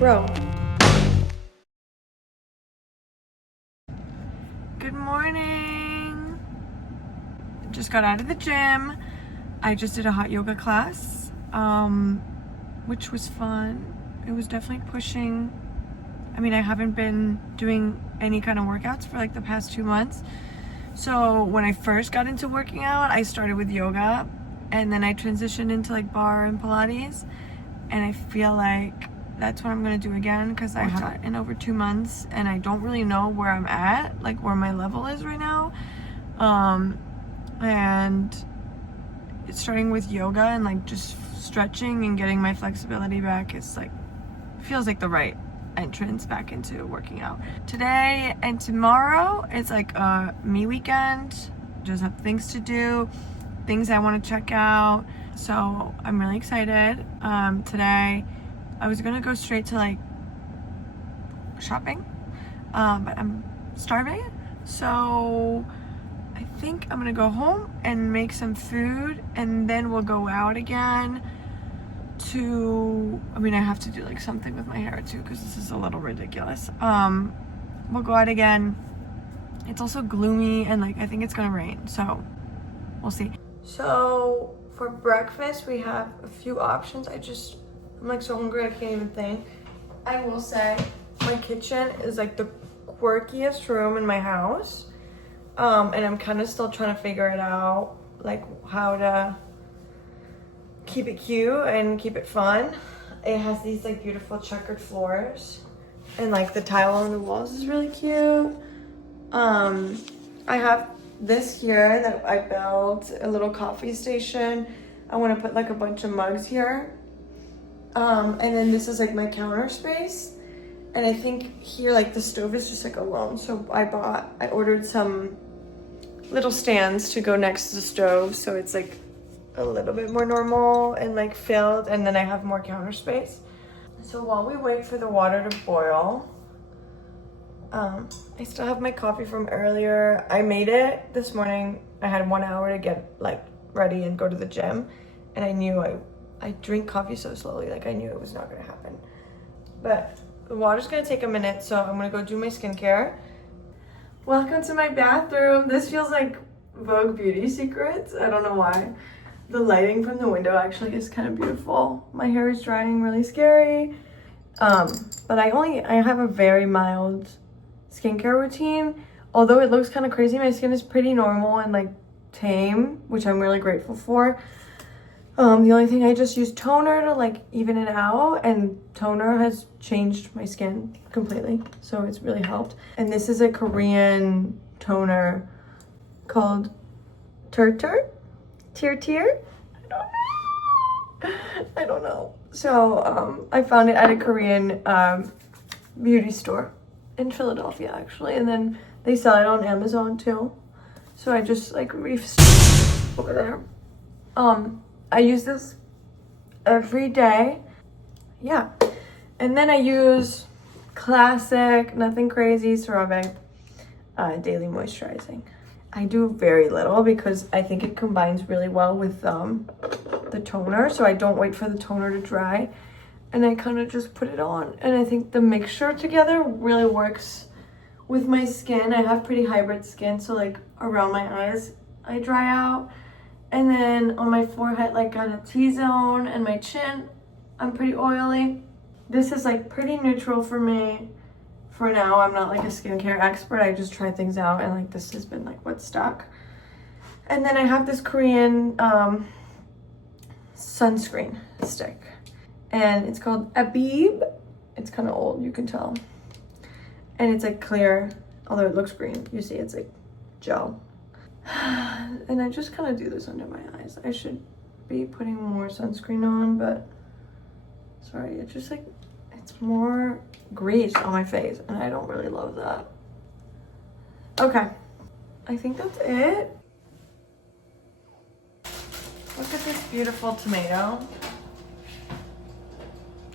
Bro. Good morning. Just got out of the gym. I just did a hot yoga class, which was fun. It was definitely pushing. I mean, I haven't been doing any kind of workouts for like the past 2 months. So when I first got into working out, I started with yoga and then I transitioned into like bar and Pilates. And I feel like that's what I'm gonna do again because I haven't in over 2 months and I don't really know where I'm at, like where my level is right now. And it's starting with yoga and like just stretching and getting my flexibility back is like, feels like the right entrance back into working out. Today and tomorrow it's like a me weekend. Just have things to do, things I want to check out. So I'm really excited. Today I was gonna go straight to like shopping, but I'm starving. So I think I'm gonna go home and make some food and then we'll go out again I have to do like something with my hair too because this is a little ridiculous. We'll go out again. It's also gloomy and like I think it's gonna rain, so we'll see. So for breakfast we have a few options. I'm like so hungry I can't even think. I will say my kitchen is like the quirkiest room in my house, and I'm kind of still trying to figure it out, like how to keep it cute and keep it fun. It has these like beautiful checkered floors and like the tile on the walls is really cute. I have this here that I built, a little coffee station. I want to put like a bunch of mugs here. And then this is like my counter space. And I think here like the stove is just like alone. So I ordered some little stands to go next to the stove. So it's like a little bit more normal and like filled, and then I have more counter space. So while we wait for the water to boil, I still have my coffee from earlier. I made it this morning. I had 1 hour to get like ready and go to the gym, and I knew I drink coffee so slowly, like I knew it was not gonna happen. But the water's gonna take a minute, so I'm gonna go do my skincare. Welcome to my bathroom. This feels like Vogue Beauty Secrets. I don't know why. The lighting from the window actually is kind of beautiful. My hair is drying really scary. But I have a very mild skincare routine. Although it looks kind of crazy, my skin is pretty normal and like tame, which I'm really grateful for. The only thing, I just use toner to like even it out, and toner has changed my skin completely. So it's really helped. And this is a Korean toner called Tur. I don't know. So I found it at a Korean beauty store in Philadelphia actually, and then they sell it on Amazon too. So I just like over there. I use this every day. Yeah. And then I use classic, nothing crazy, CeraVe daily moisturizing. I do very little because I think it combines really well with the toner, so I don't wait for the toner to dry, and I kind of just put it on, and I think the mixture together really works with my skin. I have pretty hybrid skin, so like around my eyes I dry out, and then on my forehead like got a T-zone, and my chin I'm pretty oily. This is like pretty neutral for me. For now, I'm not like a skincare expert. I just try things out, and like this has been like what's stuck. And then I have this Korean sunscreen stick, and it's called Abib. It's kind of old, you can tell. And it's like clear, although it looks green. You see, it's like gel. And I just kind of do this under my eyes. I should be putting more sunscreen on, but sorry, it's just like, it's more grease on my face, and I don't really love that. Okay, I think that's it. Look at this beautiful tomato.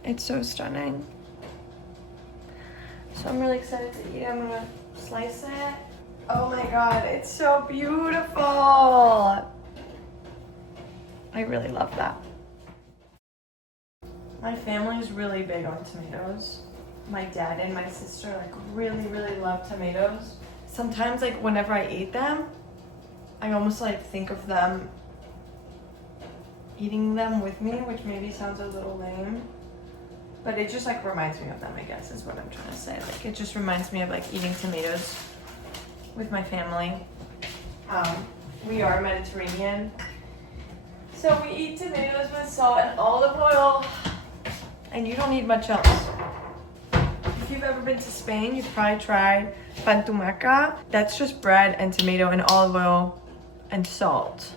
It's so stunning. So I'm really excited to eat. I'm gonna slice it. Oh my god, it's so beautiful. I really love that. My family is really big on tomatoes. My dad and my sister like really, really love tomatoes. Sometimes like whenever I eat them, I almost like think of them eating them with me, which maybe sounds a little lame. But it just like reminds me of them, I guess, is what I'm trying to say. Like it just reminds me of like eating tomatoes with my family. We are Mediterranean. So we eat tomatoes with salt and olive oil. And you don't need much else. If you've ever been to Spain, you've probably tried pan tumaca. That's just bread and tomato and olive oil and salt.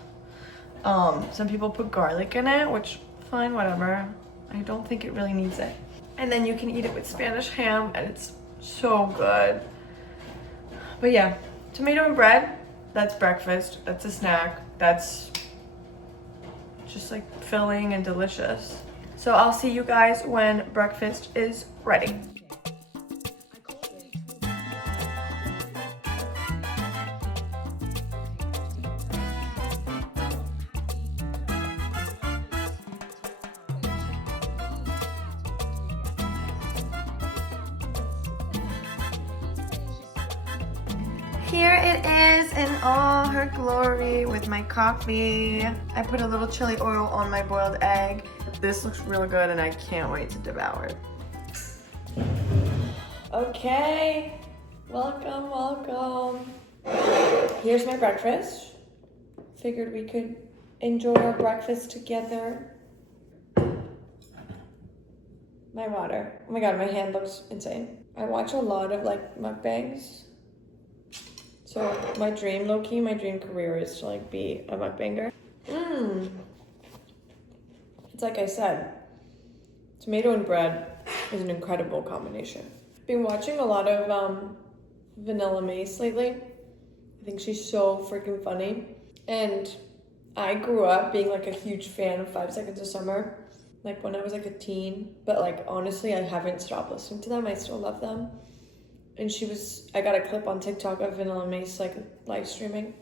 Some people put garlic in it, which fine, whatever. I don't think it really needs it. And then you can eat it with Spanish ham and it's so good. But yeah, tomato and bread, that's breakfast, that's a snack, that's just like filling and delicious. So I'll see you guys when breakfast is ready. Here it is in all her glory with my coffee. I put a little chili oil on my boiled egg. This looks really good and I can't wait to devour it. Okay, welcome, welcome. Here's my breakfast. Figured we could enjoy our breakfast together. My water. Oh my god, my hand looks insane. I watch a lot of like mukbangs. So my dream, low-key, my dream career is to like be a mukbanger. It's like I said, tomato and bread is an incredible combination. Been watching a lot of Vanilla Mace lately. I think she's so freaking funny. And I grew up being like a huge fan of 5 Seconds of Summer, like when I was like a teen. But like honestly, I haven't stopped listening to them. I still love them. And I got a clip on TikTok of Vanilla Mace like live streaming.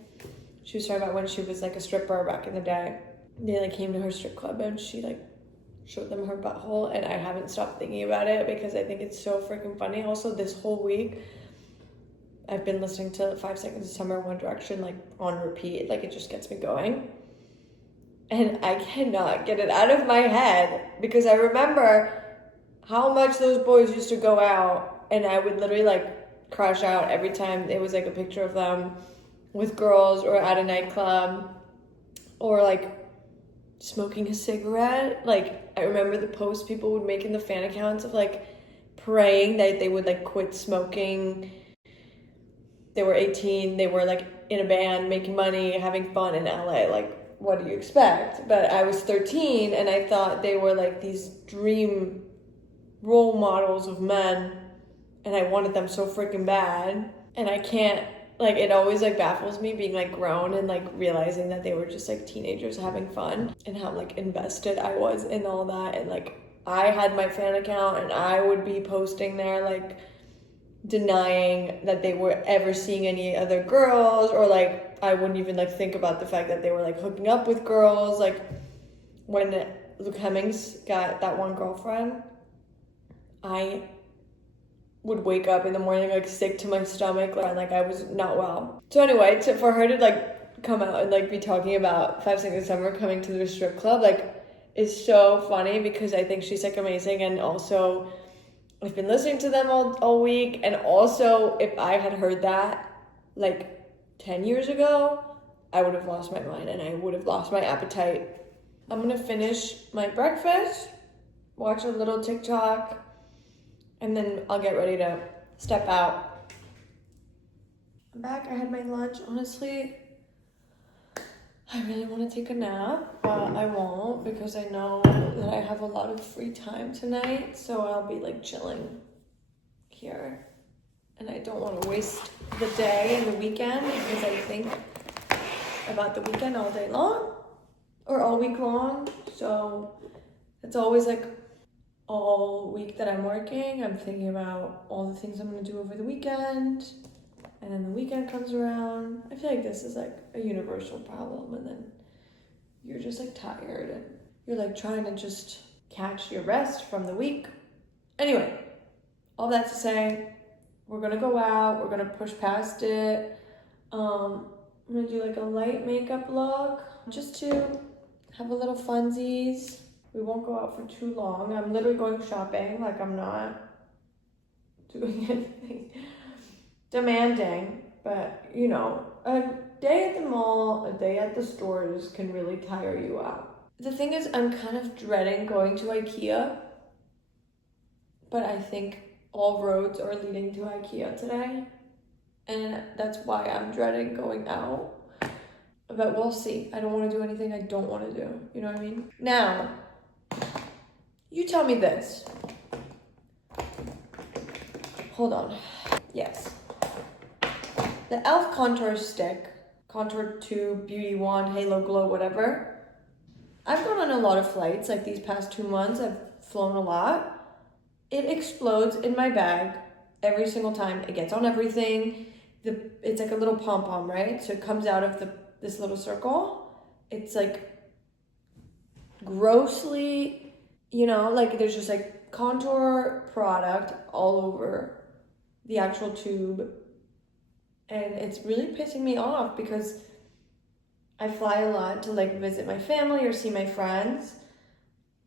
She was talking about when she was like a stripper back in the day. They like came to her strip club and she like showed them her butthole, and I haven't stopped thinking about it because I think it's so freaking funny. Also, this whole week I've been listening to 5 Seconds of Summer, One Direction like on repeat. Like it just gets me going. And I cannot get it out of my head because I remember how much those boys used to go out, and I would literally like crash out every time it was like a picture of them with girls or at a nightclub or like smoking a cigarette. Like I remember the posts people would make in the fan accounts of like praying that they would like quit smoking. They were 18, they were like in a band, making money, having fun in LA. Like, what do you expect? But I was 13 and I thought they were like these dream role models of men, and I wanted them so freaking bad. And I can't, like, it always like baffles me being like grown and like realizing that they were just like teenagers having fun, and how like invested I was in all that. And like I had my fan account and I would be posting there like denying that they were ever seeing any other girls, or like I wouldn't even like think about the fact that they were like hooking up with girls. Like when Luke Hemmings got that one girlfriend, I would wake up in the morning like sick to my stomach, like I was not well. So anyway, for her to like come out and like be talking about 5 Seconds of Summer coming to the strip club, like is so funny because I think she's like amazing. And also I've been listening to them all week, and also if I had heard that like 10 years ago, I would have lost my mind and I would have lost my appetite. I'm gonna finish my breakfast, watch a little TikTok, and then I'll get ready to step out. I'm back. I had my lunch. Honestly, I really want to take a nap, but I won't because I know that I have a lot of free time tonight. So I'll be like chilling here. And I don't want to waste the day and the weekend because I think about the weekend all day long or all week long. So it's always like all week that I'm working, I'm thinking about all the things I'm going to do over the weekend. And then the weekend comes around. I feel like this is like a universal problem. And then you're just like tired and you're like trying to just catch your rest from the week. Anyway, all that to say, we're gonna go out, we're gonna push past it. I'm gonna do like a light makeup look just to have a little funsies. We won't go out for too long. I'm literally going shopping, like I'm not doing anything demanding, but you know, a day at the mall, a day at the stores can really tire you out. The thing is, I'm kind of dreading going to IKEA, but I think all roads are leading to IKEA today, and that's why I'm dreading going out. But we'll see. I don't want to do anything I don't want to do. You know what I mean? Now, you tell me this. Hold on. Yes. The e.l.f. contour stick, contour tube, beauty wand, halo glow, whatever. I've gone on a lot of flights, like these past 2 months, I've flown a lot. It explodes in my bag every single time. It gets on everything. It's like a little pom-pom, right? So it comes out of this little circle. It's like grossly, you know, like there's just like contour product all over the actual tube. And it's really pissing me off because I fly a lot to like visit my family or see my friends,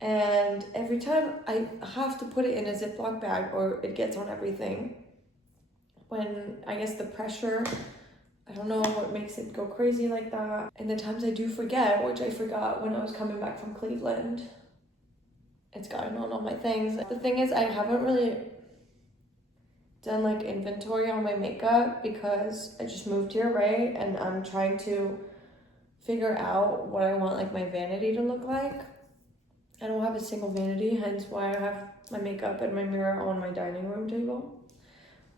and every time I have to put it in a Ziploc bag or it gets on everything. When I guess the pressure, I don't know what makes it go crazy like that. And the times I do forget, which I forgot when I was coming back from Cleveland, it's gotten on all my things. The thing is, I haven't really done like inventory on my makeup because I just moved here, right? And I'm trying to figure out what I want like my vanity to look like. I don't have a single vanity, hence why I have my makeup and my mirror on my dining room table.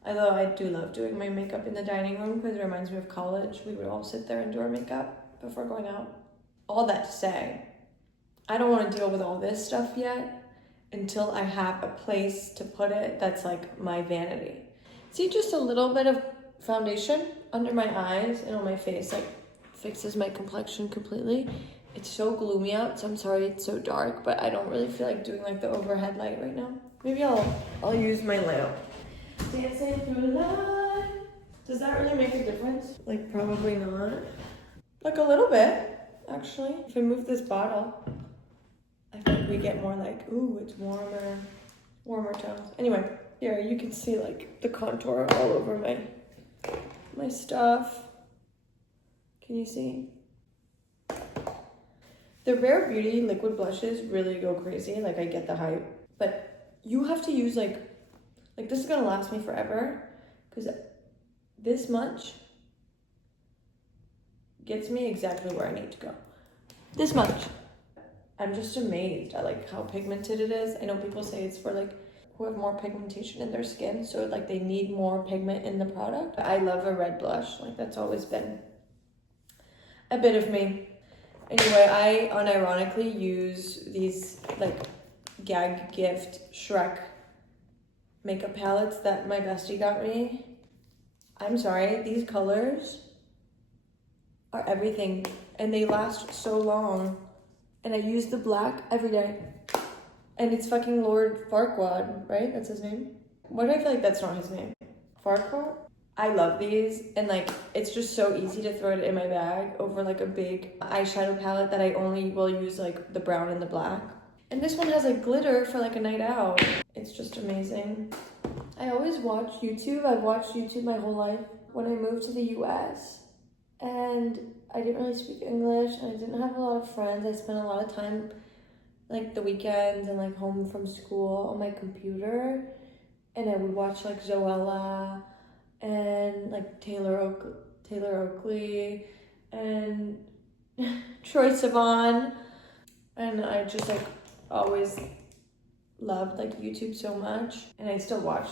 Although I do love doing my makeup in the dining room because it reminds me of college. We would all sit there and do our makeup before going out. All that to say, I don't want to deal with all this stuff yet until I have a place to put it that's like my vanity. See, just a little bit of foundation under my eyes and on my face, like fixes my complexion completely. It's so gloomy out, so I'm sorry it's so dark, but I don't really feel like doing like the overhead light right now. Maybe I'll use my lamp. Dancing through life. Does that really make a difference? Like probably not. Like a little bit, actually. If I move this bottle, I think we get more like, ooh, it's warmer tones. Anyway, here you can see like the contour all over my stuff. Can you see? The Rare Beauty liquid blushes really go crazy. Like I get the hype, but you have to use like this is gonna last me forever because this much gets me exactly where I need to go. This much. I'm just amazed at like how pigmented it is. I know people say it's for like who have more pigmentation in their skin, so like they need more pigment in the product. I love a red blush. Like that's always been a bit of me. Anyway, I unironically use these like gag gift Shrek makeup palettes that my bestie got me. I'm sorry, these colors are everything and they last so long. And I use the black every day. And it's fucking Lord Farquaad, right? That's his name? Why do I feel like that's not his name? Farquaad? I love these, and like it's just so easy to throw it in my bag over like a big eyeshadow palette that I only will use like the brown and the black. And this one has like glitter for like a night out. It's just amazing. I always watch YouTube. I've watched YouTube my whole life. When I moved to the US and I didn't really speak English and I didn't have a lot of friends, I spent a lot of time like the weekends and like home from school on my computer, and I would watch like Zoella and like Taylor Oakley and Troye Sivan, and I just like always loved like YouTube so much, and I still watch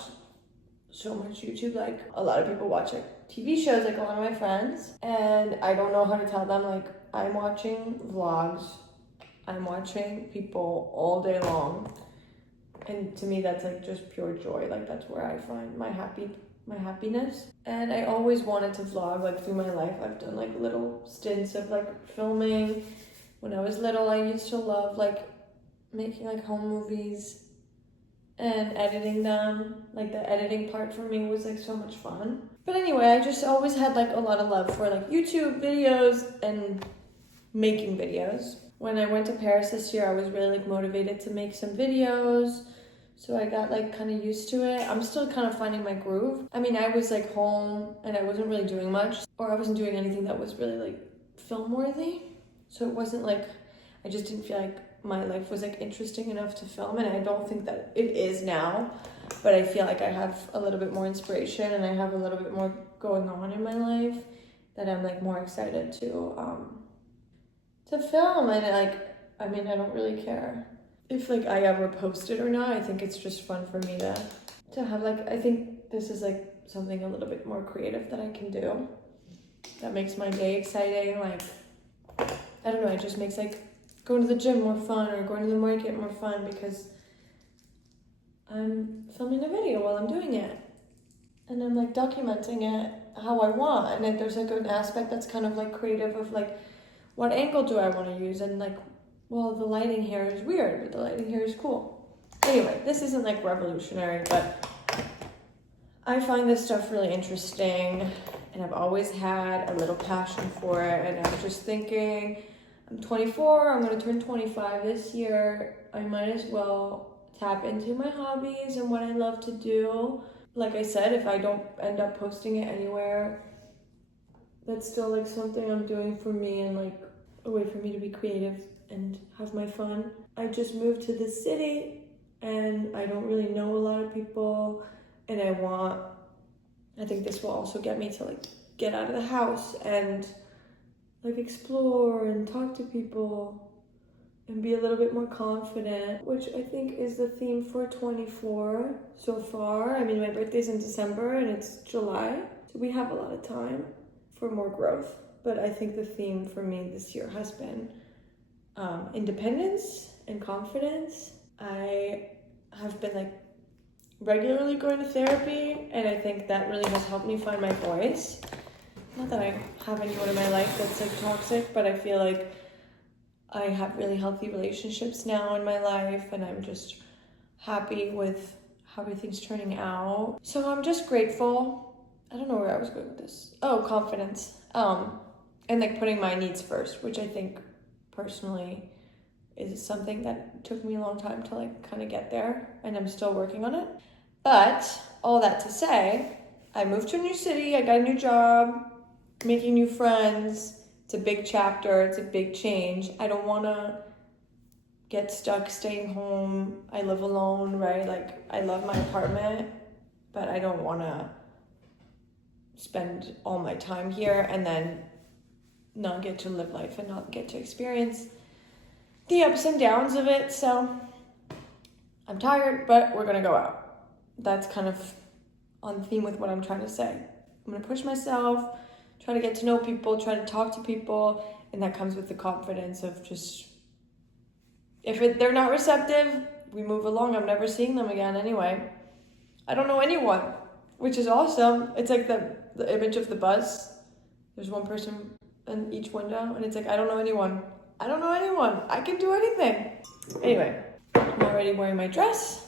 so much YouTube. Like a lot of people watch like TV shows, like a lot of my friends, and I don't know how to tell them like I'm watching vlogs, I'm watching people all day long, and to me that's like just pure joy. Like that's where I find my happiness. And I always wanted to vlog like through my life. I've done like little stints of like filming. When I was little, I used to love like making like home movies and editing them. Like the editing part for me was like so much fun. But anyway, I just always had like a lot of love for like YouTube videos and making videos. When I went to Paris this year, I was really like motivated to make some videos. So I got like kind of used to it. I'm still kind of finding my groove. I mean, I was like home and I wasn't really doing much, or I wasn't doing anything that was really like film worthy. So it wasn't like, I just didn't feel like my life was like interesting enough to film, and I don't think that it is now, but I feel like I have a little bit more inspiration and I have a little bit more going on in my life that I'm like more excited to film. And like, I mean, I don't really care if like I ever post it or not. I think it's just fun for me to have like, I think this is like something a little bit more creative that I can do that makes my day exciting. Like, I don't know, it just makes like going to the gym more fun, or going to the market more fun, because I'm filming a video while I'm doing it and I'm like documenting it how I want. And then there's like an aspect that's kind of like creative of like, what angle do I want to use? And like, well, the lighting here is weird, but the lighting here is cool. Anyway, this isn't like revolutionary, but I find this stuff really interesting, and I've always had a little passion for it. And I was just thinking, I'm 24, I'm gonna turn 25 this year. I might as well tap into my hobbies and what I love to do. Like I said, if I don't end up posting it anywhere, that's still like something I'm doing for me, and like a way for me to be creative and have my fun. I just moved to the city and I don't really know a lot of people, and I think this will also get me to like get out of the house and like explore and talk to people and be a little bit more confident, which I think is the theme for 24 so far. I mean, my birthday's in December and it's July, so we have a lot of time for more growth. But I think the theme for me this year has been independence and confidence. I have been like regularly going to therapy, and I think that really has helped me find my voice. Not that I have anyone in my life that's like toxic, but I feel like I have really healthy relationships now in my life, and I'm just happy with how everything's turning out. So I'm just grateful. I don't know where I was going with this. Oh, confidence. And like putting my needs first, which I think personally is something that took me a long time to like kind of get there, and I'm still working on it. But all that to say, I moved to a new city, I got a new job, making new friends. It's a big chapter, it's a big change. I don't want to get stuck staying home. I live alone, right? Like, I love my apartment, but I don't want to spend all my time here and then not get to live life and not get to experience the ups and downs of it. So I'm tired, but we're gonna go out. That's kind of on theme with what I'm trying to say. I'm gonna push myself, try to get to know people, try to talk to people, and that comes with the confidence of just, they're not receptive, we move along. I'm never seeing them again anyway. I don't know anyone, which is awesome. It's like the image of the bus. There's one person in each window, and it's like, I don't know anyone. I don't know anyone. I can do anything. Anyway, I'm already wearing my dress.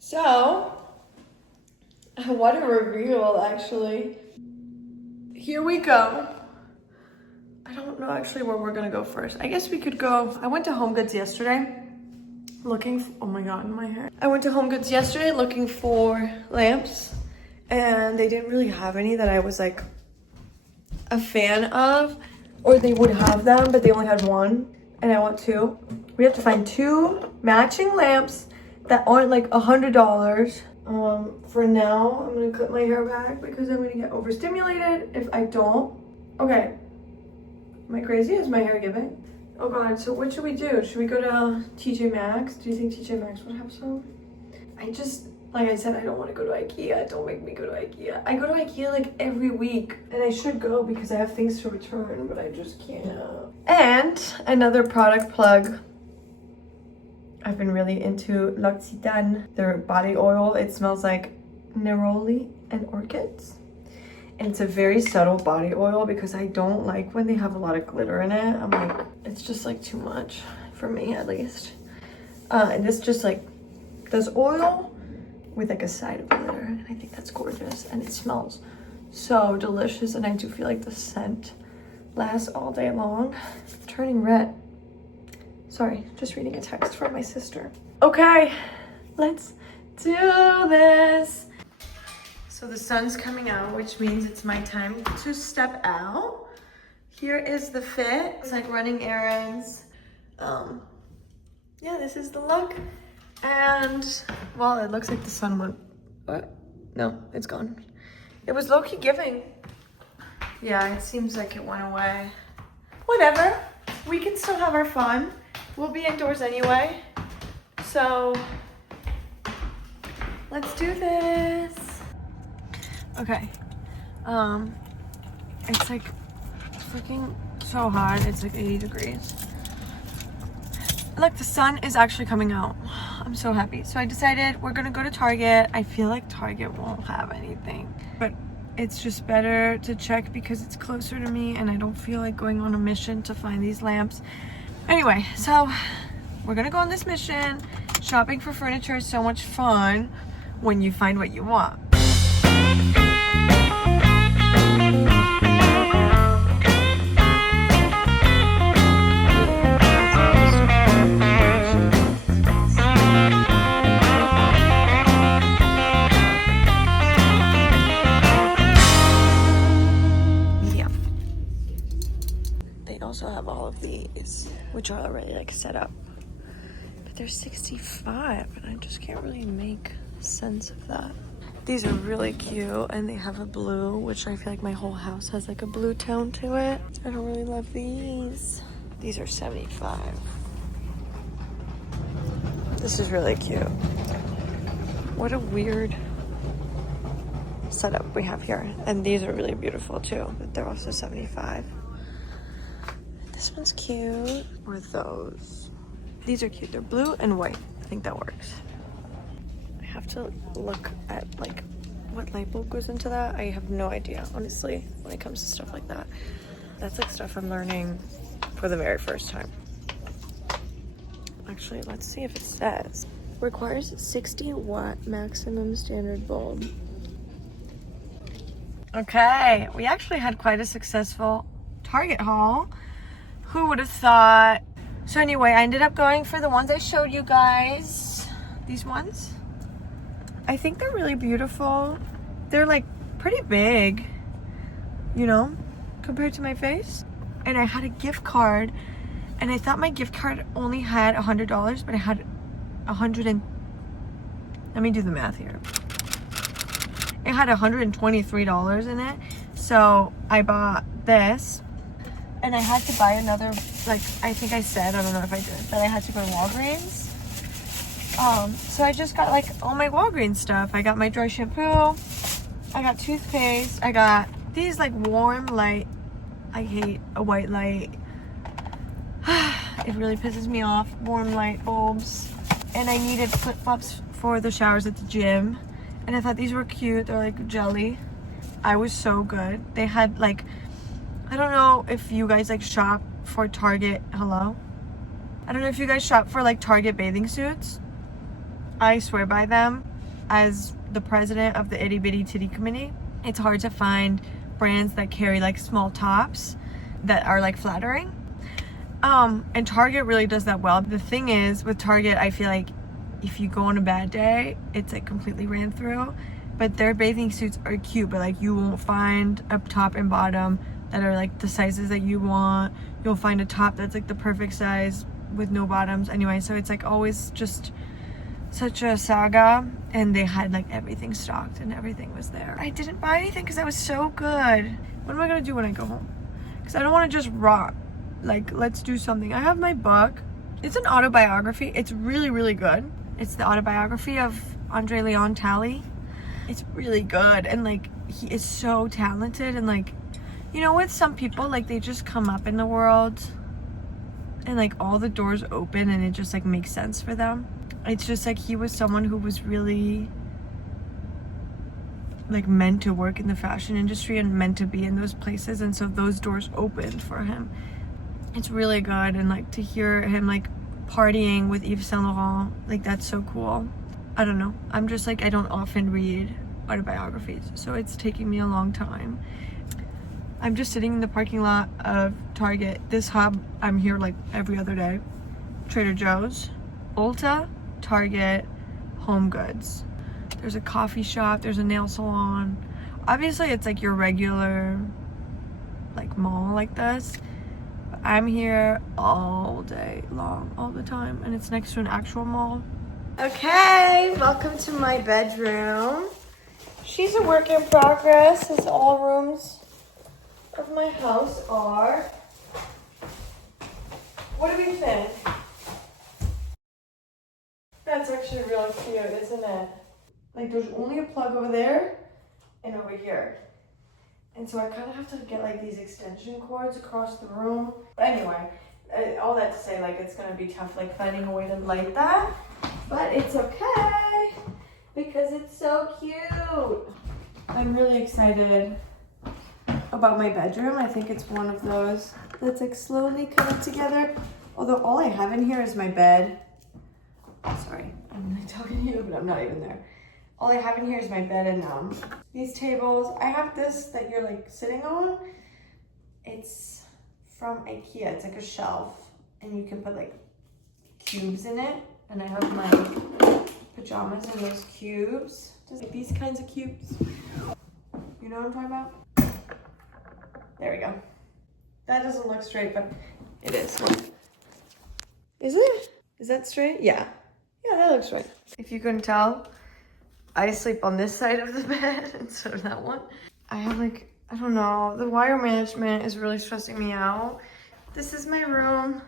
So, what a reveal, actually. Here we go. I don't know actually where we're gonna go first. I guess we could go, I went to Home Goods yesterday oh my god, my hair. I went to Home Goods yesterday looking for lamps, and they didn't really have any that I was like a fan of, or they would have them, but they only had one, and I want two. We have to find two matching lamps that aren't like $100. For now, I'm gonna cut my hair back because I'm gonna get overstimulated if I don't. Okay, am I crazy? Is my hair giving? Oh god, so what should we do? Should we go to TJ Maxx? Do you think TJ Maxx would have some? I just, like I said, I don't want to go to IKEA. Don't make me go to IKEA. I go to IKEA like every week, and I should go because I have things to return, but I just can't. And another product plug. I've been really into L'Occitane, their body oil. It smells like neroli and orchids. And it's a very subtle body oil because I don't like when they have a lot of glitter in it. I'm like, it's just like too much for me at least. And this just like does oil with like a side of glitter, and I think that's gorgeous, and it smells so delicious, and I do feel like the scent lasts all day long. I'm turning red. Sorry, just reading a text from my sister. Okay, let's do this. So the sun's coming out, which means it's my time to step out. Here is the fit. It's like running errands. Yeah, this is the look. And, well, it looks like the sun went, what? No, it's gone. It was low-key giving. Yeah, it seems like it went away. Whatever, we can still have our fun. We'll be indoors anyway. So, let's do this. Okay, it's like freaking so hot. It's like 80 degrees. Look, the sun is actually coming out. I'm so happy. So I decided we're gonna go to Target. I feel like Target won't have anything, but it's just better to check because it's closer to me and I don't feel like going on a mission to find these lamps. Anyway, so we're gonna go on this mission. Shopping for furniture is so much fun when you find what you want. Also have all of these, which are already like set up, but they're 65 and I just can't really make sense of that. These are really cute and they have a blue, which I feel like my whole house has like a blue tone to it. I don't really love these. These are 75. This is really cute. What a weird setup we have here. And these are really beautiful too, but they're also 75. This one's cute. Or those. These are cute. They're blue and white. I think that works. I have to look at like what light bulb goes into that. I have no idea, honestly, when it comes to stuff like that. That's like stuff I'm learning for the very first time. Actually, let's see if it says. Requires 60 watt maximum standard bulb. Okay, we actually had quite a successful Target haul. Who would have thought? So anyway, I ended up going for the ones I showed you guys. These ones. I think they're really beautiful. They're like pretty big, you know, compared to my face. And I had a gift card and I thought my gift card only had $100, but I had let me do the math here. It had $123 in it. So I bought this. And I had to buy another, like, I think I said, I don't know if I did, but I had to go to Walgreens. So I just got, like, all my Walgreens stuff. I got my dry shampoo. I got toothpaste. I got these, like, warm light. I hate a white light. It really pisses me off. Warm light bulbs. And I needed flip-flops for the showers at the gym. And I thought these were cute. They're, like, jelly. I was so good. They had, like... I don't know if you guys like shop for Target. Hello? I don't know if you guys shop for like Target bathing suits. I swear by them. As the president of the Itty Bitty Titty Committee, it's hard to find brands that carry like small tops that are like flattering. And Target really does that well. The thing is with Target, I feel like if you go on a bad day, it's like completely ran through. But their bathing suits are cute, but like you won't find a top and bottom that are like the sizes that you want. You'll find a top that's like the perfect size with no bottoms. Anyway, so it's like always just such a saga, and they had like everything stocked and everything was there. I didn't buy anything because I was so good. What am I gonna do when I go home? Because I don't want to just rot. Like, let's do something. I have my book. It's an autobiography. It's really, really good. It's the autobiography of Andre Leon Talley. It's really good, and like he is so talented, and like, you know, with some people, like they just come up in the world and like all the doors open and it just like makes sense for them. It's just like he was someone who was really like meant to work in the fashion industry and meant to be in those places, and so those doors opened for him. It's really good, and like to hear him like partying with Yves Saint Laurent. Like, that's so cool. I don't know. I'm just like, I don't often read autobiographies, so it's taking me a long time. I'm just sitting in the parking lot of Target. This hub, I'm here like every other day. Trader Joe's, Ulta, Target, Home Goods. There's a coffee shop, there's a nail salon. Obviously it's like your regular like mall like this. But I'm here all day long, all the time, and it's next to an actual mall. Okay, welcome to my bedroom. She's a work in progress, as all rooms of my house are. What do we think? That's actually really cute, isn't it? Like, there's only a plug over there and over here. And so I kind of have to get like these extension cords across the room. But anyway, all that to say, like, it's gonna be tough like finding a way to light that. But it's okay because it's so cute. I'm really excited about my bedroom. I think it's one of those that's like slowly coming together. Although all I have in here is my bed. Sorry, I'm like talking to you, but I'm not even there. All I have in here is my bed and these tables. I have this that you're like sitting on. It's from IKEA. It's like a shelf, and you can put like cubes in it. And I have my pajamas in those cubes. Just like these kinds of cubes. You know what I'm talking about? There we go. That doesn't look straight, but it is. Is it? Is that straight? Yeah. Yeah, that looks right. If you couldn't tell, I sleep on this side of the bed instead of that one. I have like, I don't know, the wire management is really stressing me out. This is my room.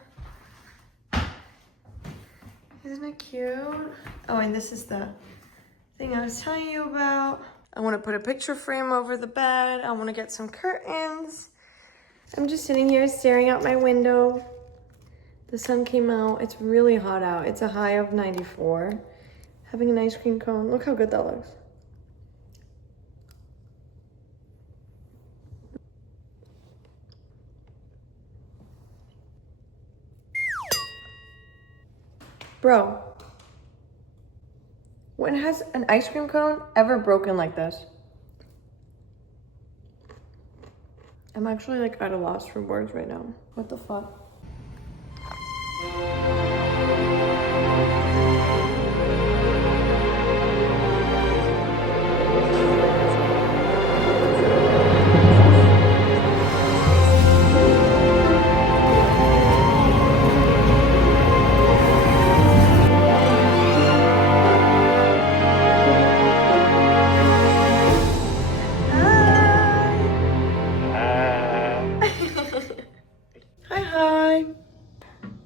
Isn't it cute? Oh, and this is the thing I was telling you about. I want to put a picture frame over the bed. I want to get some curtains. I'm just sitting here staring out my window. The sun came out. It's really hot out. It's a high of 94. Having an ice cream cone. Look how good that looks. Bro, when has an ice cream cone ever broken like this? I'm actually like at a loss for words right now. What the fuck?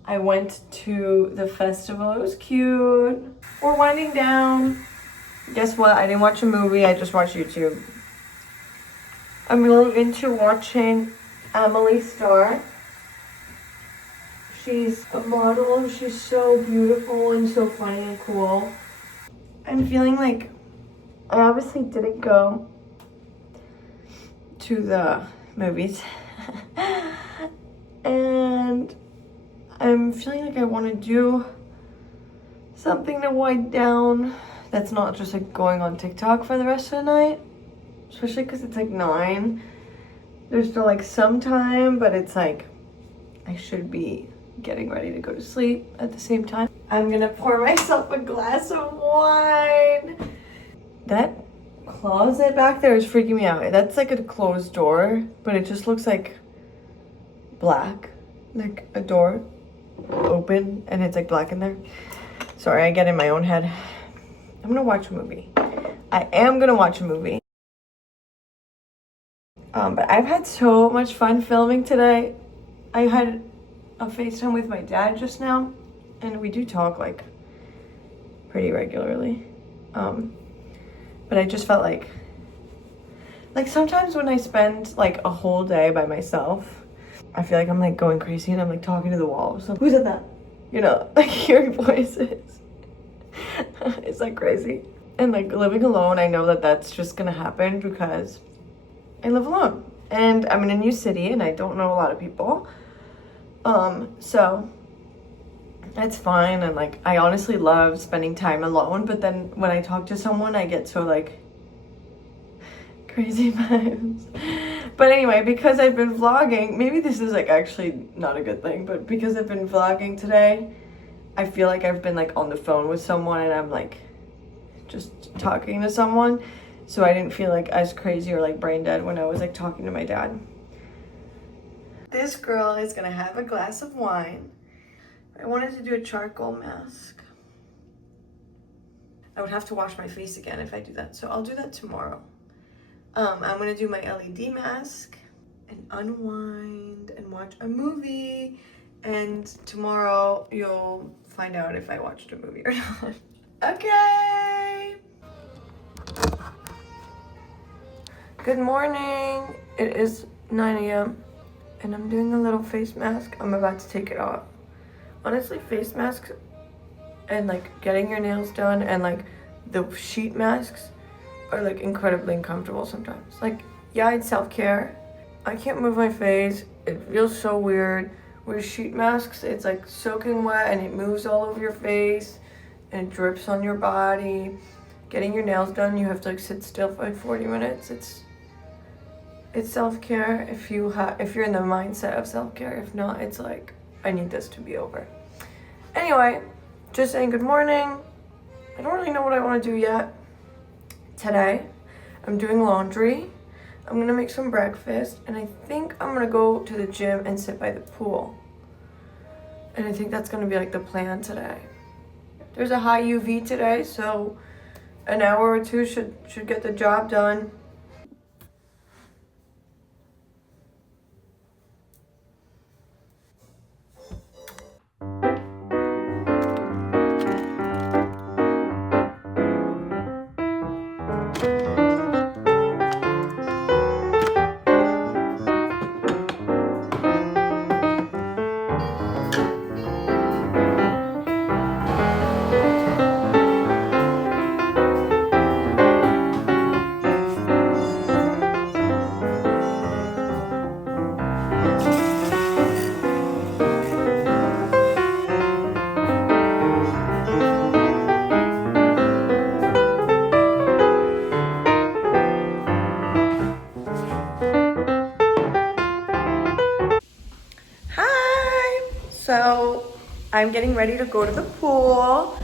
I went to the festival. It was cute. We're winding down. Guess what? I didn't watch a movie. I just watched YouTube. I'm really into watching Emily Starr. She's a model. She's so beautiful and so funny and cool. I'm feeling like I obviously didn't go to the movies. And I'm feeling like I want to do something to wind down that's not just like going on TikTok for the rest of the night, especially because it's like 9. There's still like some time, but it's like I should be getting ready to go to sleep at the same time. I'm gonna pour myself a glass of wine. That closet back there is freaking me out. That's like a closed door, but it just looks like black, like a door open and it's like black in there. Sorry, I get in my own head. I'm gonna watch a movie. I am gonna watch a movie. But I've had so much fun filming today. I had a FaceTime with my dad just now, and we do talk like pretty regularly. But I just felt like sometimes when I spend like a whole day by myself, I feel like I'm like going crazy and I'm like talking to the wall. So who said that? You know, like hearing voices. It's like crazy. And like living alone, I know that that's just gonna happen because I live alone. And I'm in a new city and I don't know a lot of people. So It's fine, and like I honestly love spending time alone, but then when I talk to someone I get so like crazy vibes. But anyway, because I've been vlogging, maybe this is like actually not a good thing, but because I've been vlogging today, I feel like I've been like on the phone with someone and I'm like just talking to someone, so I didn't feel like as crazy or like brain dead when I was like talking to my dad. This girl is gonna have a glass of wine. I wanted to do a charcoal mask. I would have to wash my face again if I do that, so I'll do that tomorrow. I'm gonna do my LED mask and unwind and watch a movie, and tomorrow you'll find out if I watched a movie or not. Okay. Good morning. It is 9 a.m. and I'm doing a little face mask. I'm about to take it off. Honestly, face masks and like getting your nails done and like the sheet masks are like incredibly uncomfortable sometimes. Like, yeah, it's self-care. I can't move my face. It feels so weird. With sheet masks, it's like soaking wet and it moves all over your face and it drips on your body. Getting your nails done, you have to like sit still for like 40 minutes. It's self-care if you're in the mindset of self-care. If not, it's like, I need this to be over. Anyway, just saying good morning. I don't really know what I want to do yet. Today, I'm doing laundry. I'm gonna make some breakfast, and I think I'm gonna go to the gym and sit by the pool. And I think that's gonna be like the plan today. There's a high UV today, so an hour or two should get the job done. So I'm getting ready to go to the pool.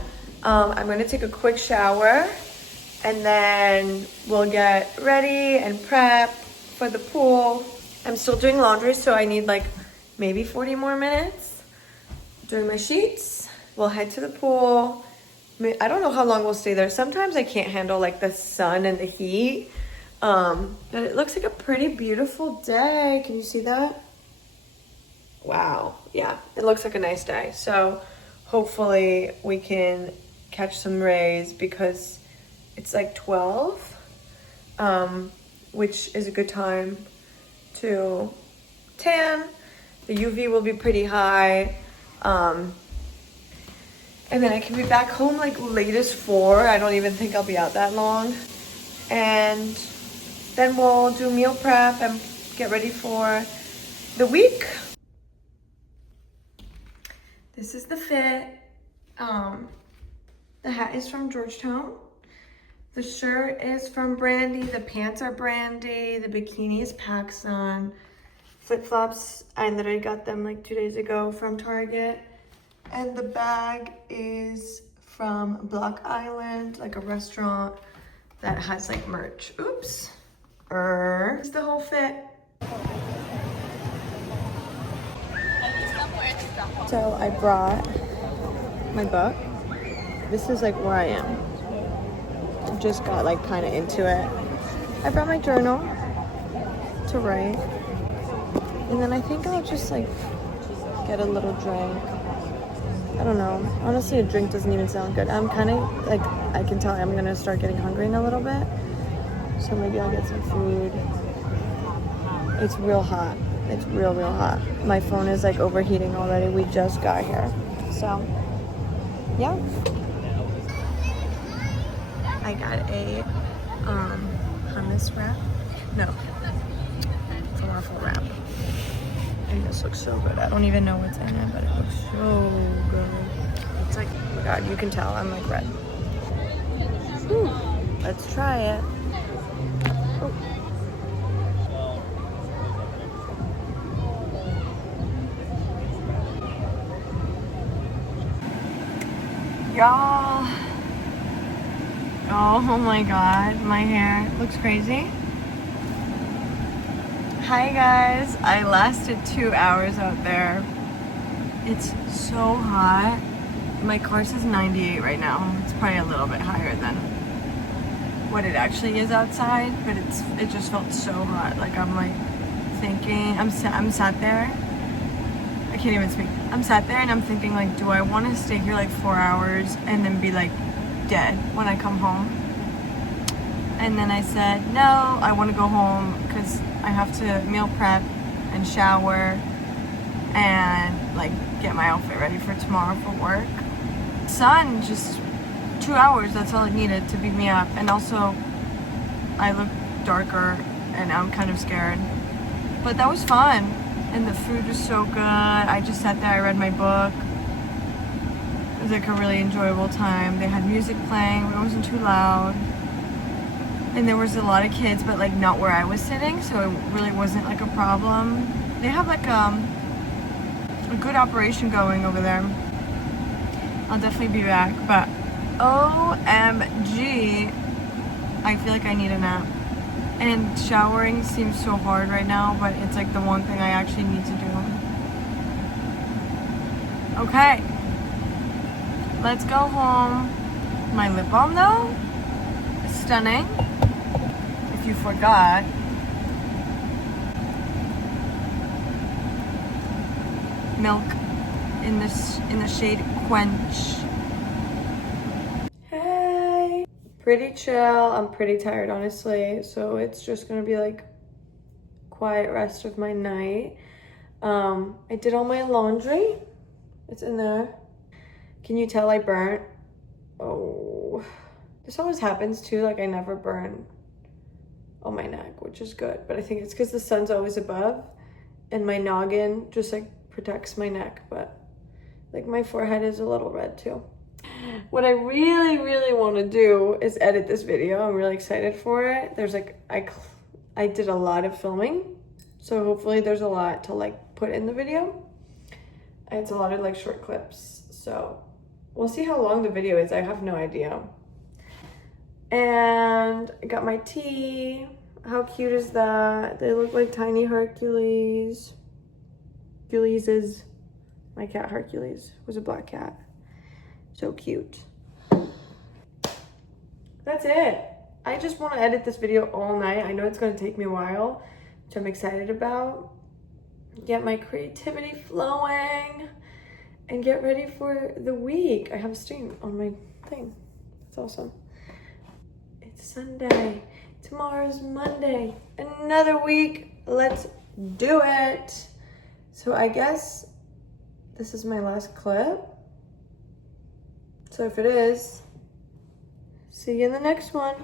I'm gonna take a quick shower and then we'll get ready and prep for the pool. I'm still doing laundry, so I need like maybe 40 more minutes. Doing my sheets. We'll head to the pool. I don't know how long we'll stay there. Sometimes I can't handle like the sun and the heat. But it looks like a pretty beautiful day. Can you see that? Wow, yeah, it looks like a nice day. So hopefully we can catch some rays because it's like 12, which is a good time to tan. The UV will be pretty high. And then I can be back home like latest 4. I don't even think I'll be out that long. And then we'll do meal prep and get ready for the week. This is the fit. The hat is from Georgetown. The shirt is from Brandy. The pants are Brandy. The bikini is PacSun. Flip-flops, I literally got them like 2 days ago from Target. And the bag is from Block Island, like a restaurant that has like merch. Oops. This is the whole fit. So I brought my book. This is like where I am. Just got like kind of into it. I brought my journal to write. And then I think I'll just like get a little drink. I don't know. Honestly, a drink doesn't even sound good. I'm kind of like, I can tell I'm gonna start getting hungry in a little bit. So maybe I'll get some food. It's real hot. It's real hot. My phone is like overheating already. We just got here. So, yeah. I got a hummus wrap. No, falafel wrap. think this looks so good. I don't even know what's in it, but it looks so good. It's like, oh my god, you can tell I'm like red. Whew. Let's try it. Oh. Y'all. Oh my god, my hair looks crazy. Hi guys, I lasted 2 hours out there. It's so hot. My car says 98 right now. It's probably a little bit higher than what it actually is outside, but it just felt so hot. Like I'm like thinking, I'm sat there. I can't even speak. I'm sat there and I'm thinking like, do I want to stay here like 4 hours and then be like dead when I come home? And then I said, no, I want to go home because I have to meal prep and shower and like get my outfit ready for tomorrow for work. Sun, just 2 hours, that's all it needed to beat me up. And also, I look darker and I'm kind of scared. But that was fun. And the food was so good. I just sat there, I read my book. It was like a really enjoyable time. They had music playing, but it wasn't too loud. And there was a lot of kids, but like not where I was sitting, so it really wasn't like a problem. They have like a good operation going over there. I'll definitely be back, but OMG, I feel like I need a nap. And showering seems so hard right now, but it's like the one thing I actually need to do. Okay, let's go home. My lip balm though is stunning. If you forgot. Milk in the shade Quench. Hey, pretty chill. I'm pretty tired honestly, so it's just gonna be like quiet rest of my night. I did all my laundry. It's in there. Can you tell I burnt? Oh, this always happens too. Like I never burn on my neck, which is good, but I think it's because the sun's always above and my noggin just like protects my neck, but like my forehead is a little red too. What I really want to do is edit this video. I'm really excited for it. There's like, I did a lot of filming, so hopefully there's a lot to like put in the video. It's a lot of like short clips, so we'll see how long the video is. I have no idea. And I got my tea. How cute is that? They look like tiny Hercules. Hercules. My cat Hercules was a black cat. So cute. That's it. I just want to edit this video all night. I know it's going to take me a while, which I'm excited about. Get my creativity flowing and get ready for the week. I have a stream on my thing. It's awesome. It's Sunday. Tomorrow's Monday. Another week. Let's do it. So I guess this is my last clip. So if it is, see you in the next one.